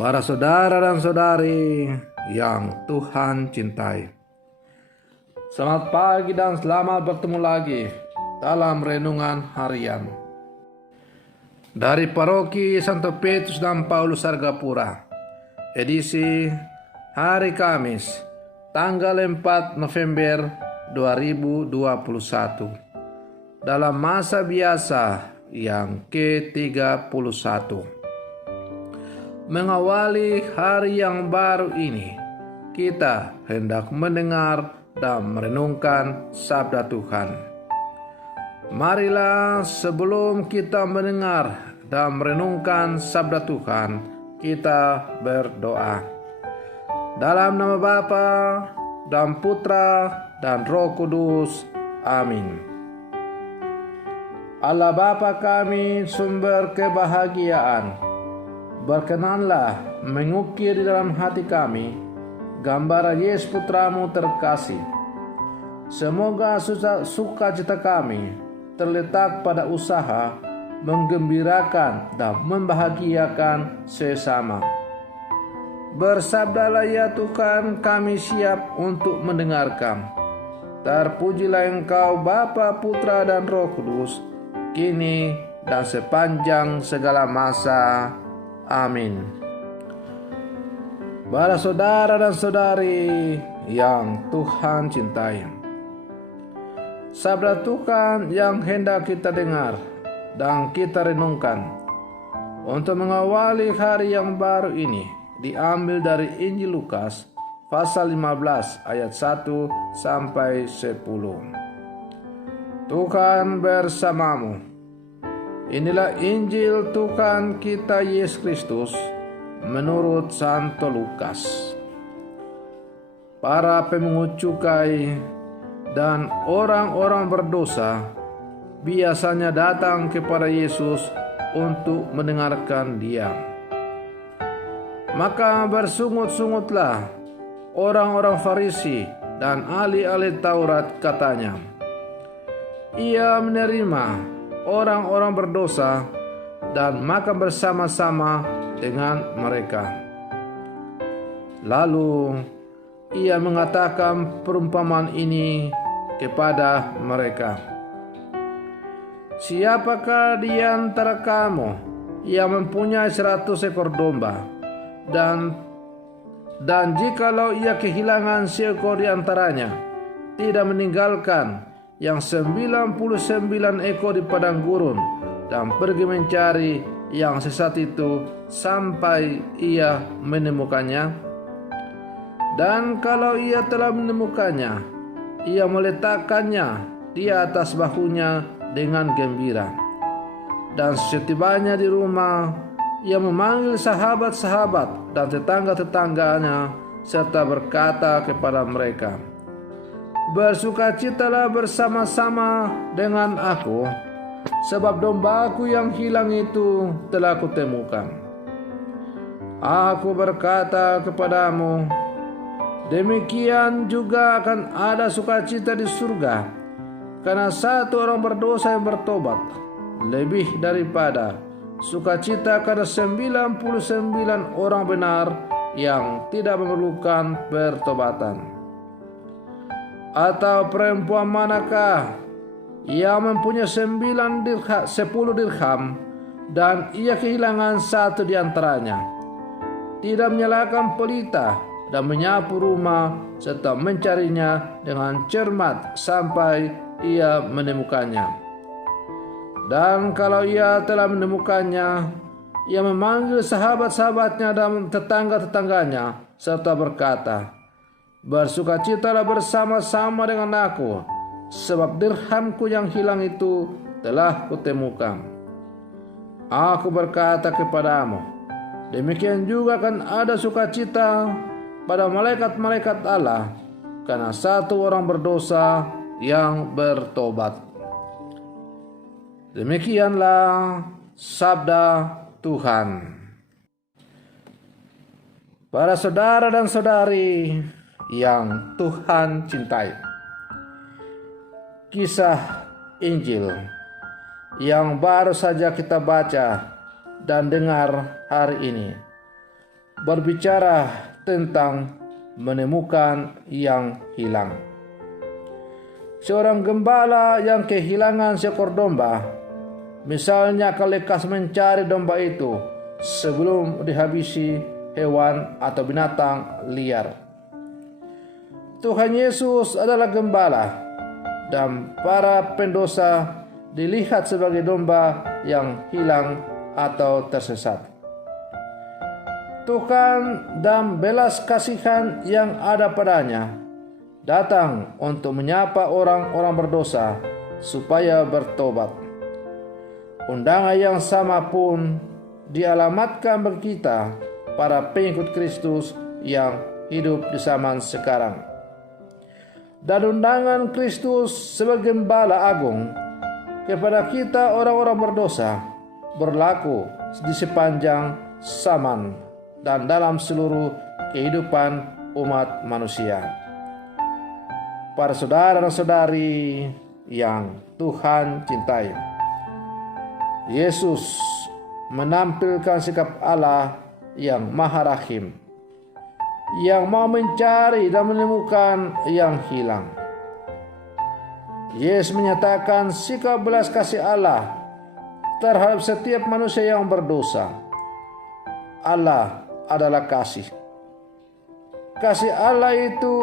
Para saudara dan saudari yang Tuhan cintai, selamat pagi dan selamat bertemu lagi dalam renungan harian dari Paroki Santo Petrus dan Paulus Argapura, edisi hari Kamis, tanggal 4 November 2021, dalam masa biasa yang ke-31. Mengawali hari yang baru ini, kita hendak mendengar dan merenungkan sabda Tuhan. Marilah sebelum kita mendengar dan merenungkan sabda Tuhan, kita berdoa. Dalam nama Bapa dan Putra dan Roh Kudus. Amin. Allah Bapa kami, sumber kebahagiaan, berkenanlah mengukir di dalam hati kami gambaran Yesus Putramu terkasih. Semoga sukacita kami terletak pada usaha menggembirakan dan membahagiakan sesama. Bersabdalah ya Tuhan, kami siap untuk mendengarkan. Terpujilah Engkau Bapa, Putra dan Roh Kudus, kini dan sepanjang segala masa. Amin. Para saudara dan saudari yang Tuhan cintai, sabda Tuhan yang hendak kita dengar dan kita renungkan untuk mengawali hari yang baru ini diambil dari Injil Lukas pasal 15 ayat 1 sampai 10. Tuhan bersamamu. Inilah Injil Tuhan kita Yesus Kristus menurut Santo Lukas. Para pemungut cukai dan orang-orang berdosa biasanya datang kepada Yesus untuk mendengarkan Dia. Maka bersungut-sungutlah orang-orang Farisi dan ahli-ahli Taurat, katanya, ia menerima orang-orang berdosa dan makan bersama-sama dengan mereka. Lalu ia mengatakan perumpamaan ini kepada mereka. Siapakah di antara kamu yang mempunyai 100 ekor domba, dan jikalau ia kehilangan seekor di antaranya, tidak meninggalkan yang 99 ekor di padang gurun dan pergi mencari yang sesat itu sampai ia menemukannya? Dan kalau ia telah menemukannya, ia meletakkannya di atas bahunya dengan gembira. Dan setibanya di rumah, ia memanggil sahabat-sahabat dan tetangga-tetangganya serta berkata kepada mereka, bersukacitalah bersama-sama dengan aku, sebab dombaku yang hilang itu telah kutemukan. Aku berkata kepadamu, demikian juga akan ada sukacita di surga karena satu orang berdosa yang bertobat, lebih daripada sukacita karena 99 orang benar yang tidak memerlukan pertobatan. Atau perempuan manakah yang mempunyai 10 dirham dan ia kehilangan satu di antaranya, tidak menyalakan pelita dan menyapu rumah serta mencarinya dengan cermat sampai ia menemukannya? Dan kalau ia telah menemukannya, ia memanggil sahabat-sahabatnya dan tetangga-tetangganya serta berkata, bersukacitalah bersama-sama dengan aku, sebab dirhamku yang hilang itu telah kutemukan. Aku berkata kepadamu, demikian juga akan ada sukacita pada malaikat-malaikat Allah karena satu orang berdosa yang bertobat. Demikianlah sabda Tuhan. Para saudara dan saudari yang Tuhan cintai, kisah Injil yang baru saja kita baca dan dengar hari ini berbicara tentang menemukan yang hilang. Seorang gembala yang kehilangan seekor domba, misalnya kelekas mencari domba itu sebelum dihabisi hewan atau binatang liar. Tuhan Yesus adalah gembala, dan para pendosa dilihat sebagai domba yang hilang atau tersesat. Tuhan dan belas kasihan yang ada padanya datang untuk menyapa orang-orang berdosa supaya bertobat. Undangan yang sama pun dialamatkan bagi kita, para pengikut Kristus yang hidup di zaman sekarang. Dan undangan Kristus sebagai Gembala Agung kepada kita orang-orang berdosa berlaku di sepanjang zaman dan dalam seluruh kehidupan umat manusia. Para saudara dan saudari yang Tuhan cintai, Yesus menampilkan sikap Allah yang Maha Rahim, yang mau mencari dan menemukan yang hilang. Yesus menyatakan sikap belas kasih Allah terhadap setiap manusia yang berdosa. Allah adalah kasih. Kasih Allah itu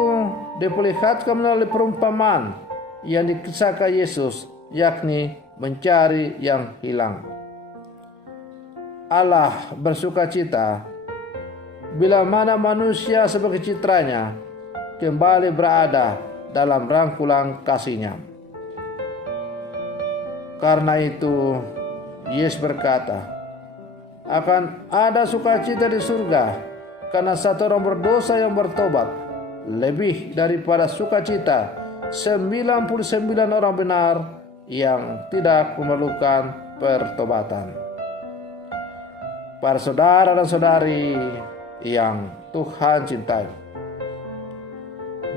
diperlihatkan melalui perumpamaan yang dikisahkan Yesus, yakni mencari yang hilang. Allah bersukacita bila mana manusia sebagai citranya kembali berada dalam rangkulan kasih-Nya. Karena itu Yesus berkata, akan ada sukacita di surga karena satu orang berdosa yang bertobat, lebih daripada sukacita 99 orang benar yang tidak memerlukan pertobatan. Para saudara dan saudari yang Tuhan cintai,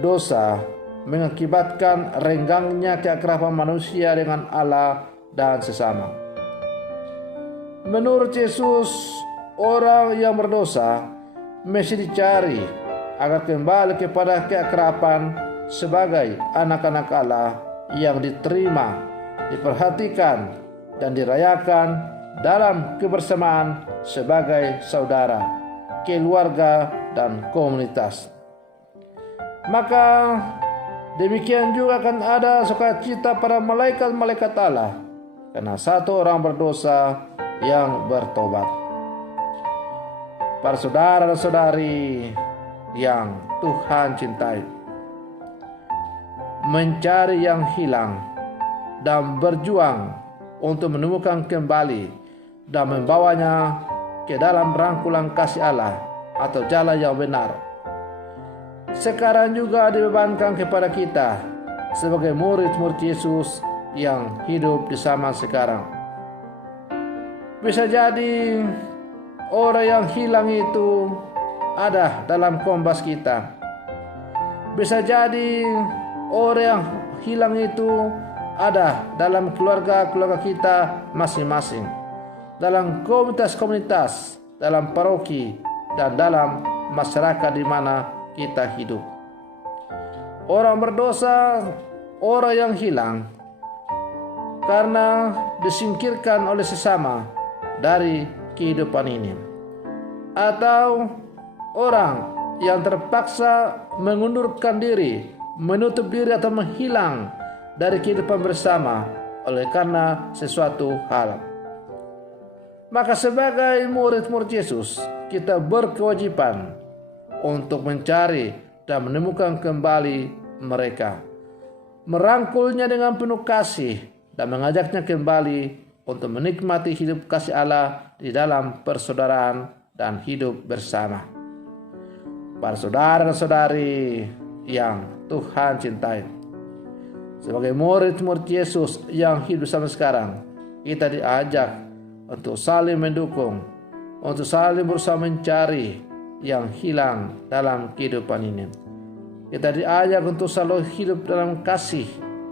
dosa mengakibatkan renggangnya keakraban manusia dengan Allah dan sesama. Menurut Yesus, orang yang berdosa mesti dicari agar kembali kepada keakraban sebagai anak-anak Allah yang diterima, diperhatikan, dan dirayakan dalam kebersamaan sebagai saudara, keluarga, dan komunitas. Maka demikian juga akan ada sukacita para malaikat-malaikat Allah karena satu orang berdosa yang bertobat. Para saudara dan saudari yang Tuhan cintai, mencari yang hilang dan berjuang untuk menemukan kembali dan membawanya ke dalam rangkulan kasih Allah atau jalan yang benar, sekarang juga dibebankan kepada kita sebagai murid-murid Yesus yang hidup di zaman sekarang. Bisa jadi orang yang hilang itu ada dalam kombas kita. Bisa jadi orang yang hilang itu ada dalam keluarga-keluarga kita masing-masing, dalam komunitas-komunitas, dalam paroki, dan dalam masyarakat di mana kita hidup. Orang berdosa, orang yang hilang karena disingkirkan oleh sesama dari kehidupan ini, atau orang yang terpaksa mengundurkan diri, menutup diri atau menghilang dari kehidupan bersama oleh karena sesuatu hal. Maka sebagai murid-murid Yesus, kita berkewajiban untuk mencari dan menemukan kembali mereka, merangkulnya dengan penuh kasih dan mengajaknya kembali untuk menikmati hidup kasih Allah di dalam persaudaraan dan hidup bersama. Para saudara dan saudari yang Tuhan cintai, sebagai murid-murid Yesus yang hidup sama sekarang, kita diajak untuk saling mendukung, untuk saling berusaha mencari yang hilang dalam kehidupan ini. Kita diajak untuk selalu hidup dalam kasih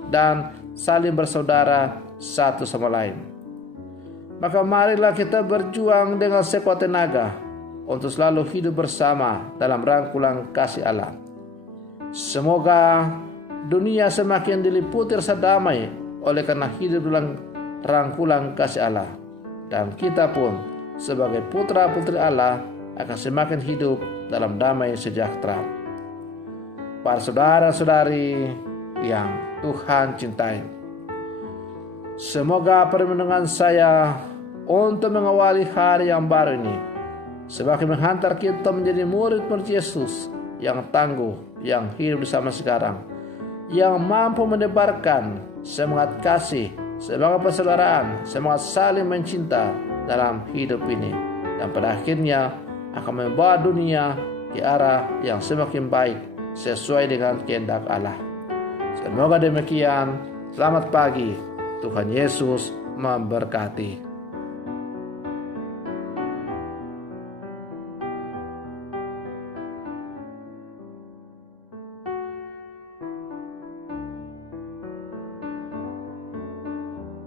dan saling bersaudara satu sama lain. Maka marilah kita berjuang dengan sekuat tenaga untuk selalu hidup bersama dalam rangkulan kasih Allah. Semoga dunia semakin diliputi rasa damai oleh karena hidup dalam rangkulan kasih Allah. Dan kita pun sebagai putra-putri Allah akan semakin hidup dalam damai sejahtera. Para saudara-saudari yang Tuhan cintai, semoga permenungan saya untuk mengawali hari yang baru ini sebagai menghantar kita menjadi murid-murid Yesus yang tangguh, yang hidup bersama sekarang, yang mampu menebarkan semangat kasih, semangat persaudaraan, semangat saling mencinta dalam hidup ini, dan pada akhirnya akan membawa dunia ke arah yang semakin baik sesuai dengan kehendak Allah. Semoga demikian. Selamat pagi. Tuhan Yesus memberkati.